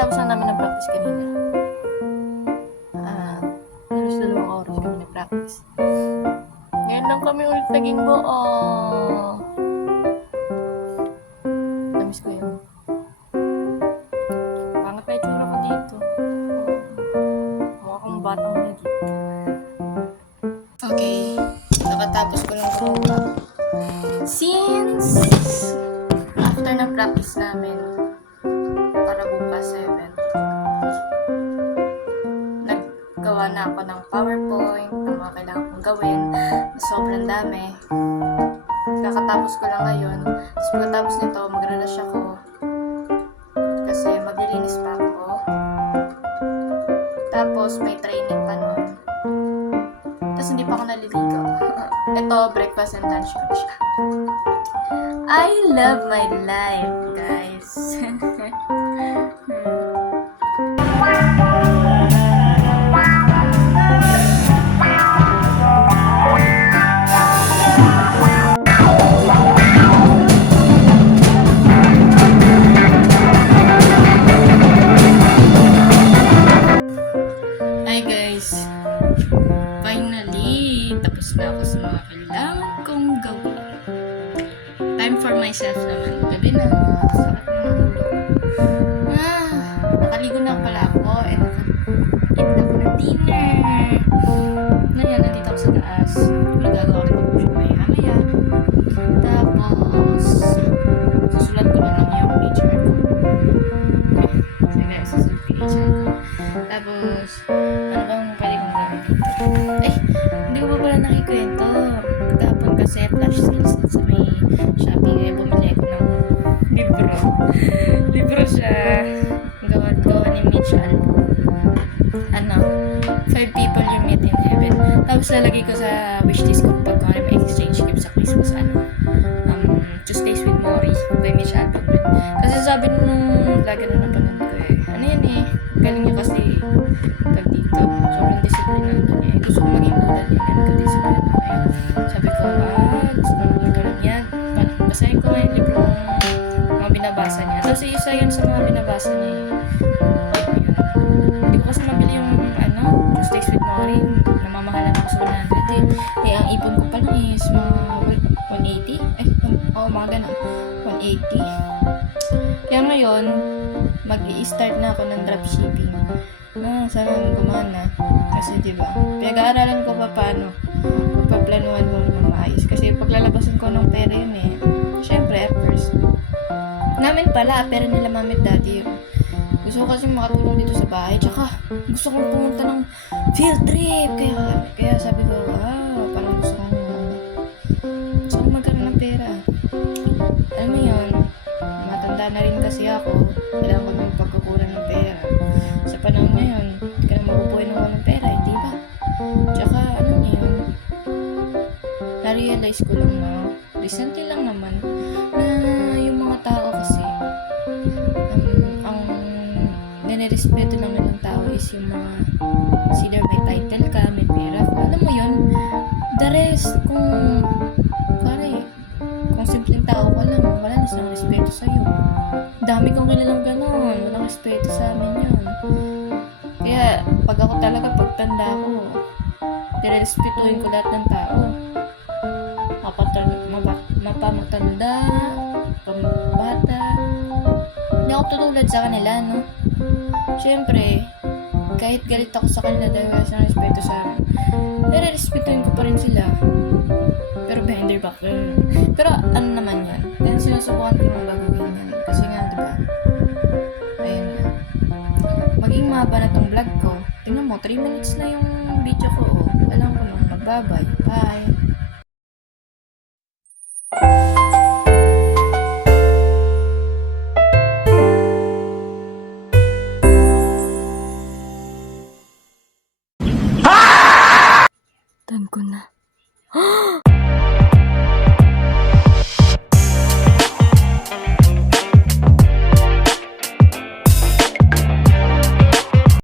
kakatapos na namin ng practice kanina. Halos 2 oras kami nag-practice. Ngayon lang kami ulit naging buo. Namiss ko yun. Pangat pa itsura ko dito. Mukha akong batang nagit. Okay. Nakatapos ko lang gumawa. Since after ng practice namin para bukas 7, naggawa na ako ng PowerPoint ng mga kailangan kong gawin. Sobrang dami. Kakatapos ko lang ngayon. Tapos pagkatapos nito, mag-relax ako. Kasi maglilinis pa ako. Tapos may training pa nun. Tapos hindi pa ako naliligo. Ito, breakfast and lunch ko siya. I love my life, guys. Hi guys. Finally, tapos na ako sa mga kailangan kong gawin. Time for myself naman. Gabi na. Sakit na ng ulo. Nakaligo na pala ako and eat na ako ng dinner. Ngayon, nandito ako sa taas. Nagagawa ko po siya maya-maya. Tapos, susulat ko na lang yung HR ko. Sige guys, susulat ko yung HR ko. Tapos, ano bang pwede kong gawin dito? Hindi ko pa pala nakikwento. Tapos kasi flash sales sa may Shopee, bumili ako ng libro. Libro siya. Gawa ni Mitch Albom. 5 people you meet in heaven. Tapos lalagay ko sa wishlist ko pag may exchange gift sa Christmas. Tuesdays with Maury by Mitch Albom. Kasi sabi nung lagi na napanood ko ano yan galing niya kasi tag dito. Sobrang disiplinado niya. Gusto ko maging tulad niya. Ganun ka-disiplinado niya. Sabi ko, gusto ko maging tulad niya. Basahin ko yung libro mga binabasa niya. Tapos isa yun sa mga binabasa niya. Hindi ko kasi mabili yung Tuesdays with Maury. Namamahalan ako sa 100 ang ipon ko pa lang is mga 180. Mga ganun. 180. Kaya ngayon, mag-i-start na ako ng dropshipping. Sana gumana. Kasi diba, pinag-aaralan ko pa paano pagpaplanuhan mo ng maayos. Kasi paglalabasan ko ng pera yun syempre at first namin pala, pera nila mami at daddy yun. Gusto ko kasi makatulong dito sa bahay. Tsaka gusto kong pumunta ng field trip. Kaya sabi ko, parang gusto ko magkaroon ng pera. Alam mo yun, matanda na rin kasi ako. Kailangan ko ng pagkukulang ng pera. Sa panahon ngayon, hindi ka na mabubuhay ng walang pera, hindi ba? Tsaka, yun, na-realize ko lang recently lang naman, na yung mga tao kasi, ang nanirespeto lang ng tao is yung mga, either may title ka, may pera. Alam mo yun, the rest, kung simpleng tao ka lang, wala na silang respeto sa'yo. Dami kong kilalang ganon, walang respeto sa amin yun. Kaya, pag ako talaga, pagtanda ko, nirespetuhin ko lahat ng tao. Mapamatanda, pambata. Hindi ako tutulad sa kanila, no? Siyempre, kahit galit ako sa kanila dahil wala silang respeto sa amin, nirespetuhin ko pa rin sila. Pero behind their back, pero ano naman yan? Kaya sinusubukan ko yung baguhin yan. Kasi nga, diba? Ayun nga. Maging mahaba na tong vlog ko. Tingnan mo, 3 minutes na yung video ko. Alam ko na, magbabay. Bye! Time ko na.